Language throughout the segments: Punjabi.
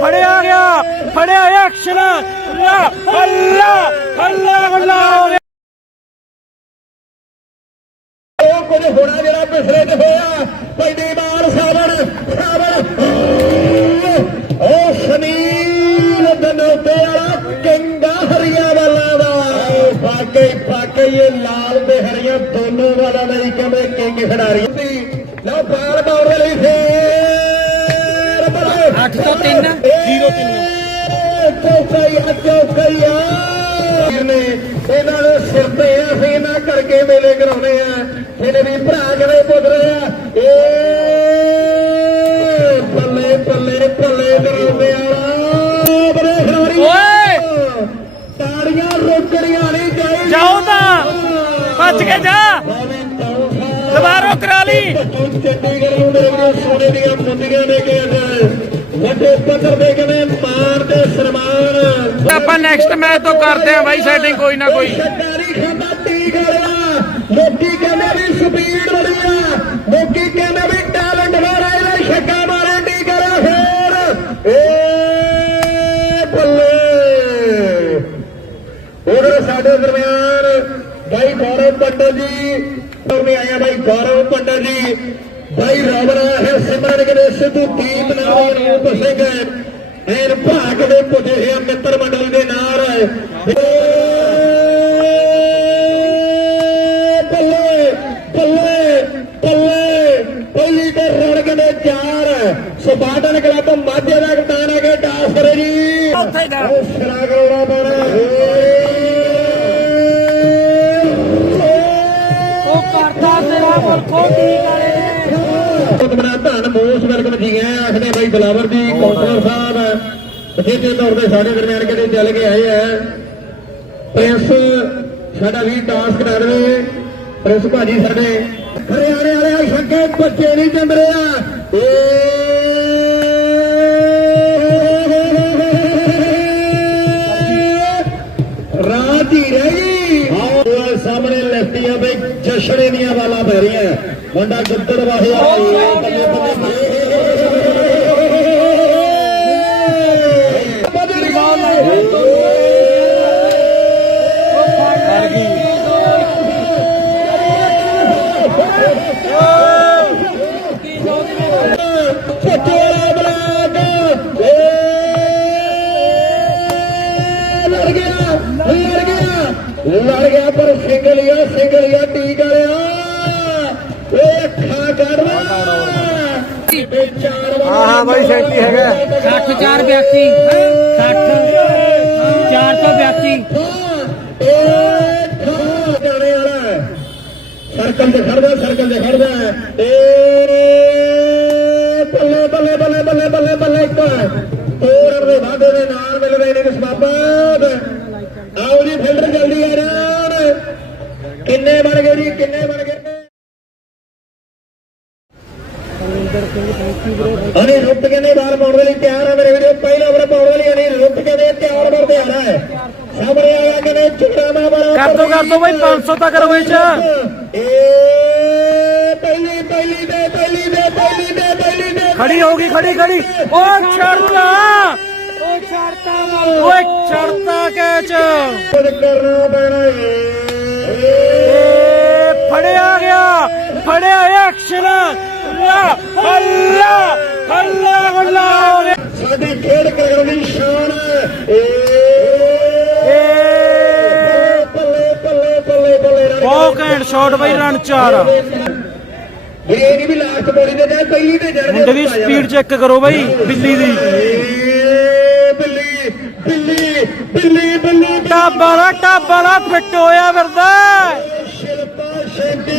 ਫੜਿਆ ਗਿਆ, ਫੜਿਆ ਐਕਸ਼ਨ। ਅੱਲਾ ਅੱਲਾ ਅੱਲਾ ਅੱਲਾ ਉਹ ਕੁਝ ਹੋਣਾ ਜਿਹੜਾ ਪਿਛਲੇ ਚ ਹੋਇਆ ਵਾਕਈ ਵਾਕਈ ਇਹ ਲਾਲ ਤੇ ਹਰੀਆਂ ਦੋਨੋਂ ਵਾਲਾ ਹੀ ਕਹਿੰਦੇ ਕਿੰਗ ਖਿਡਾਰੀ। ਸੀ ਲਓ ਬਾਲ ਬਾਲ ਦੇ ਲਈ ਫੇਰ ਬਲੇ 8 ਤੋਂ 3 0 3 ਚੌਕਈ ਚੌਕਈ ਆ। ਨੇ ਇਹਨਾਂ ਦੇ ਸਿਰ ਤੇ ਅਸੀਂ ਇਹਨਾਂ ਕਰਕੇ ਮੇਲੇ ਕਰਾਉਣੇ ਆ। ਇਹਨੇ ਵੀ ਭਰਾ ਕਿਵੇਂ ਪੁੱਤ ਰਹੇ? ਆ ਭੱਜ ਕੇ ਜਾ। ਦੁਬਾਰਾ ਕਰਾ ਲਈ। ਚੰਡੀਗੜ੍ਹ ਨੂੰ ਮੇਰੇ ਸੋਨੇ ਦੀਆਂ ਮੁੰਦੀਆਂ ਨੇ ਕਿ ਅੱਜ ਵੱਡੇ ਪੱਧਰ ਦੇ ਕਹਿੰਦੇ ਮਾਣ ਤੇ ਸਨਮਾਨ ਆਪਾਂ ਨੈਕਸਟ ਮੈਚ ਤੋਂ ਕਰਦੇ ਆ ਬਾਈ ਸੈਟਿੰਗ ਕੋਈ ਨਾ ਕੋਈ। ਸਰਕਾਰੀ ਖਾਤਾ ਟੀ ਕਰਿਆ ਲੋਕੀ ਕਹਿੰਦੇ ਵੀ ਸਪੀਡ ਬੜੀ ਆ ਲੋਕੀ ਕਹਿੰਦੇ ਵੀ ਟੈਲੈਂਟ ਵਾਲਾ ਇਹ ਛੱਕਾ ਮਾਰੇ ਟੀ ਕਰਿਆ ਫੇਰ ਏ ਬੱਲੇ ਉਧਰ ਸਾਡੇ ਦਰਮਿਆਨ ਪੰਡਤ ਜੀ ਉਹਨੇ ਆਇਆ ਭਾਈ ਗੌਰਵ ਪੰਡਤ ਜੀ। ਭਾਈ ਰਵਰਾ ਹੈ ਸਿਮਰਨ ਕਦੇ ਸਿੱਧੂ ਦੀਪ ਨਾਲ ਰੂਪ ਸਿੰਘ ਐਨ ਭਾਗ ਦੇ ਪੁੱਜੇ ਹੈ ਮਿੱਤਰ ਮੰਡਲ ਦੇ ਨਾਲ। ਬੱਲੇ ਬੱਲੇ ਬੱਲੇ ਪਹਿਲੀ ਤੇ ਰੜਕ ਦੇ ਚਾਰ। ਸਬਾਡਨ ਕਲੱਬ ਮਾਝੇ ਦਾ ਕਪਤਾਨ ਹੈਗੇ ਡਾਸ ਕਰੇ ਜੀ। ਉੱਥੇ ਹੀ। ਉਹ ਸਿਰਾ ਬੜਾ ਧੰਨ ਮੋਸ ਵੈਲਕਮ ਜੀ ਹੈ ਆਖਦੇ ਬਾਈ ਬਲਾਵਰ ਜੀ ਕੌਂਸਲਰ ਸਾਹਿਬ ਬਥੇਰੇ ਤੌਰ ਤੇ ਸਾਡੇ ਦਰਮਿਆਨ ਕਿਤੇ ਚੱਲ ਕੇ ਆਏ ਆ ਪ੍ਰਿੰਸ ਸਾਡਾ ਵੀ ਟਾਸ ਕਰਾ ਦੇਵੇ ਪ੍ਰਿੰਸ ਭਾਜੀ ਸਾਡੇ। ਹਰਿਆਣੇ ਵਾਲੇ ਛੱਕੇ ਬੱਚੇ ਨਹੀਂ ਚੰਦਰੇ ਆ। ਰਾਜੀ ਰਹੀ ਆਹ ਸਾਹਮਣੇ ਲੈਫਟੀਆਂ ਬਈ ਜਸ਼ਨੇ ਦੀਆਂ ਵਾਲਾਂ ਪੈ ਰਹੀਆਂ। ਮੁੰਡਾ ਗੁੱਦਰ ਵਾਹਿਆ ਬੱਲੇ ਲੜ ਗਿਆ ਲੜ ਗਿਆ। ਲੜ ਗਿਆ ਪਰ ਸਿੰਗਲੀਆ ਸਿੰਗਲੀਆ ਟੀਕ ਵਾਲਿਆ। ਓਏ ਅੱਖਾਂ ਕੱਢ ਹਾਂ, ਹਾਂ ਬਾਈ, ਸੈਂਤੀ ਹੈਗਾ। 60 4 82 60 4 ਤੋਂ 82 ਏ ਖਾ ਜਾਣੇ ਵਾਲਾ ਸਰਕਲ ਤੇ ਖੜਦਾ ਸਰਕਲ ਤੇ ਖੜਦਾ ਏ ਬੱਲੇ ਬੱਲੇ ਬੱਲੇ ਬੱਲੇ ਬੱਲੇ ਬੱਲੇ ਇੱਕ ਤੋੜ ਦੇ ਵਾਧੇ ਦੇ ਨਾਲ ਮਿਲ ਰਹੇ ਨੇ ਕਿਸਮਾਬਾਦ ਆਓ ਜੀ ਫਿਲਟਰ ਜਲਦੀ ਆ ਜਾਣ ਕਿੰਨੇ ਬਣ ਗਏ ਜੀ ਕਿੰਨੇ ਬਣ ਗਏ ਅਨੇ ਰੁੱਤ ਕਹਿੰਦੇ ਬਾਹਰ ਪਾਉਣ ਦੇ ਲਈ ਤਿਆਰ ਆ ਮੇਰੇ ਵੀਰੋ ਪਹਿਲਾ ਓਵਰ ਪਾਉਣ ਦੇ ਲਈ ਅਨੇ ਰੁੱਤ ਕਹਿੰਦੇ ਤਿਆਰ ਵਰ ਤਿਆਰ ਹੈ। ਸਾਹਮਣੇ ਆਇਆ ਕਹਿੰਦੇ ਚੁਕਰਾਮਾ ਬੜਾ ਕਰ ਦੋ ਕਰ ਦੋ ਬਾਈ 500 ਤੱਕ ਰਵੇ ਚ। ਏ ਪਹਿਲੀ ਪਹਿਲੀ ਦੇ ਪਹਿਲੀ ਦੇ ਪਹਿਲੀ ਦੇ ਪਹਿਲੀ ਦੇ। ਖੜੀ ਹੋ ਗਈ ਖੜੀ ਖੜੀ। ਓ ਛੜਤਾ। ਓ ਛੜਤਾ ਓਏ ਛੜਤਾ ਕੈਚ। ਕੁਝ ਕਰਨਾ ਪੈਣਾ ਏ। ਏ ਫੜਿਆ ਗਿਆ ਫੜਿਆ ਐਕਸ਼ਨ ਅੱਲਾ ਅੱਲਾ ਅੱਲਾ ਅੱਲਾ ਹੋ ਗਿਆ ਸਾਡੀ ਖੇਡ ਕਰਨ ਦੀ ਸ਼ਾਨ ਹੈ ਏ। ਏ। ਬੱਲੇ ਬੱਲੇ ਬੱਲੇ ਬੱਲੇ ਰਨ ਬਹੁਤ ਘੈਂਟ ਸ਼ਾਟ ਬਾਈ ਰਨ ਚਾਰ। ਵੀ ਇਹ ਨਹੀਂ ਵੀ ਲਾਸਟ ਬੋਲੀ ਤੇ ਜਾ ਪਹਿਲੀ ਤੇ ਜੜ ਮੁੰਡੇ ਦੀ ਸਪੀਡ ਚੈੱਕ ਕਰੋ ਬਾਈ ਬਿੱਲੀ ਦੀ। ਬਿੱਲੀ ਬਿੱਲੀ ਬਿੱਲੀ ਬਿੱਲੀ ਟਾਬਾ ਟਾਬਾ ਫਿੱਟ ਹੋਇਆ ਫਿਰਦਾ।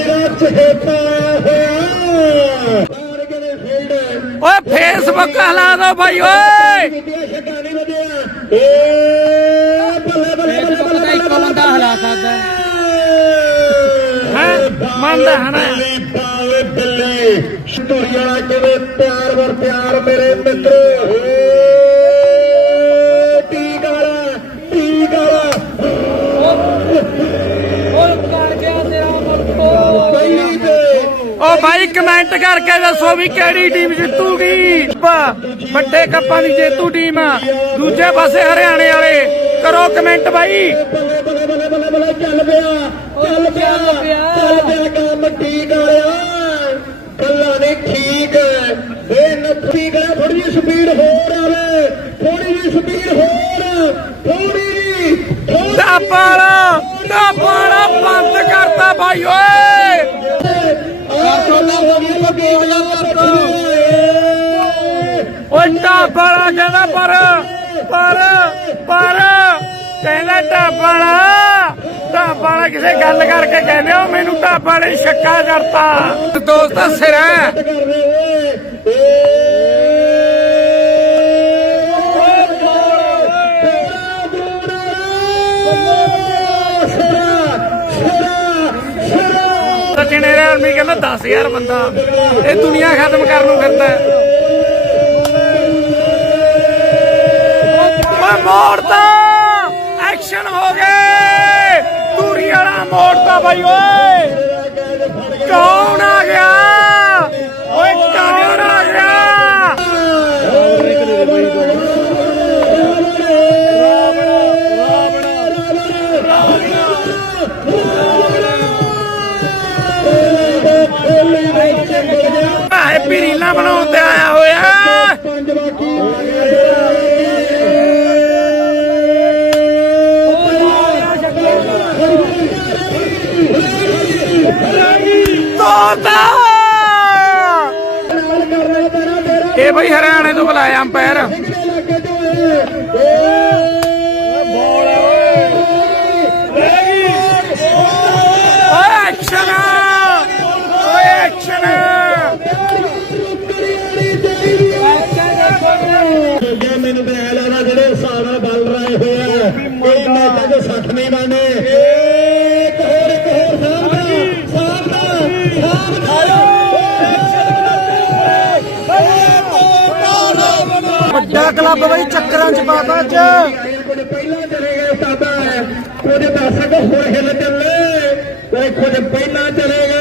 ਦਾ ਚਹੇਤਾ ਹੋਇਆ ਓਏ ਫੇਸਬੁੱਕ ਹਲਾ ਦੋ ਬਾਈ ਓਏ ਬੱਲੇ ਬੱਲੇ ਬੱਲੇ ਬੱਲੇ ਇੱਕ ਬੰਦਾ ਹਲਾ ਸਕਦਾ ਹੈਂ? ਮੰਨਦਾ ਹੈ ਨਾ? ਬਾਵੇ ਬੱਲੇ ਸਟੋਰੀ ਵਾਲਾ ਕਿਵੇਂ ਪਿਆਰ ਵਰ ਪਿਆਰ ਮੇਰੇ ਮਿੱਤਰੋ ਕਮੈਂਟ ਕਰਕੇ ਦੱਸੋ ਵੀ ਕਿਹੜੀ ਟੀਮ ਜਿੱਤੂਗੀ। ਵੱਡੇ ਕੱਪਾਂ ਦੀ ਜੇਤੂ ਟੀਮ। ਦੂਜੇ ਪਾਸੇ ਹਰਿਆਣੇ ਵਾਲੇ। ਕਰੋ ਕਮੈਂਟ ਬਾਈ। ਬੱਲੇ ਚੱਲ ਪਿਆ ਚੱਲ ਪਿਆ ਚੱਲ ਪਿਆ ਕੰਮ ਠੀਕ ਆਇਆ। ਗੱਲਾਂ ਨੇ ਠੀਕ। ਇਹ ਨੱਥੀ ਗਿਆ ਥੋੜੀ ਜਿਹੀ ਸਪੀਡ ਹੋਰ ਆਵੇ। ਥੋੜੀ ਜਿਹੀ ਸਪੀਡ ਹੋਰ। ਥੋੜੀ ਟਾਪਾਲਾ ਬੰਦ ਕਰਤਾ ਭਾਈ ਓਏ। ਓਏ ਟਾਪਾਲਾ ਕਹਿੰਦਾ ਪਰ ਪਰ ਪਰ। ਕਹਿੰਦਾ ਟਾਪਾਲਾ ਟਾਪਾਲਾ ਕਿਸੇ ਗੱਲ ਕਰਕੇ ਕਹਿੰਦੇ ਹੋ ਮੈਨੂੰ ਟਾਪਾਲੇ ਸ਼ੱਕਾ ਕਰਤਾ ਦੋਸਤ ਸਿਰ ਹੈ। ਸਚਿਨ ਆਰਮੀ ਕਹਿੰਦਾ 10000 ਬੰਦਾ। ਇਹ ਦੁਨੀਆ ਖਤਮ ਕਰਨ ਨੂੰ ਫਿਰਦਾ ਹੈ। ਮੋੜਤਾ ਐਕਸ਼ਨ ਹੋ ਗਏ। ਧੂਰੀ ਵਾਲਾ ਮੋੜਤਾ ਬਾਈ, ਓਏ। ਕੌਣ ਆ ਗਿਆ? ਹੈਪੀ ਬਣਾਉਣ ਤੇ ਆਇਆ ਹੋਇਆ। ਤੋਤਾ। ਇਹ ਬਈ ਹਰਿਆਣੇ ਤੋਂ ਬੁਲਾਇਆ ਅੰਪਾਇਰ। ਦੇ 60 ਨਹੀਂ ਬਣਨੇ ਇੱਕ ਹੋਰ ਇੱਕ ਹੋਰ ਸਾਹਮਣਾ ਸਾਹਮਣਾ ਵੱਡਾ ਕਲੱਬ ਬਈ ਚੱਕਰਾਂ ਚ ਪਾਤਾ ਅੱਜ। ਕੁਝ ਪਹਿਲਾਂ ਚਲੇ ਗਏ ਸਾਡਾ ਕੁਝ ਦਰਸ਼ਕ ਹੋਰ ਹਿੱਲ ਚੱਲੇ। ਤੇ ਕੁਝ ਪਹਿਲਾਂ ਚਲੇ ਗਏ।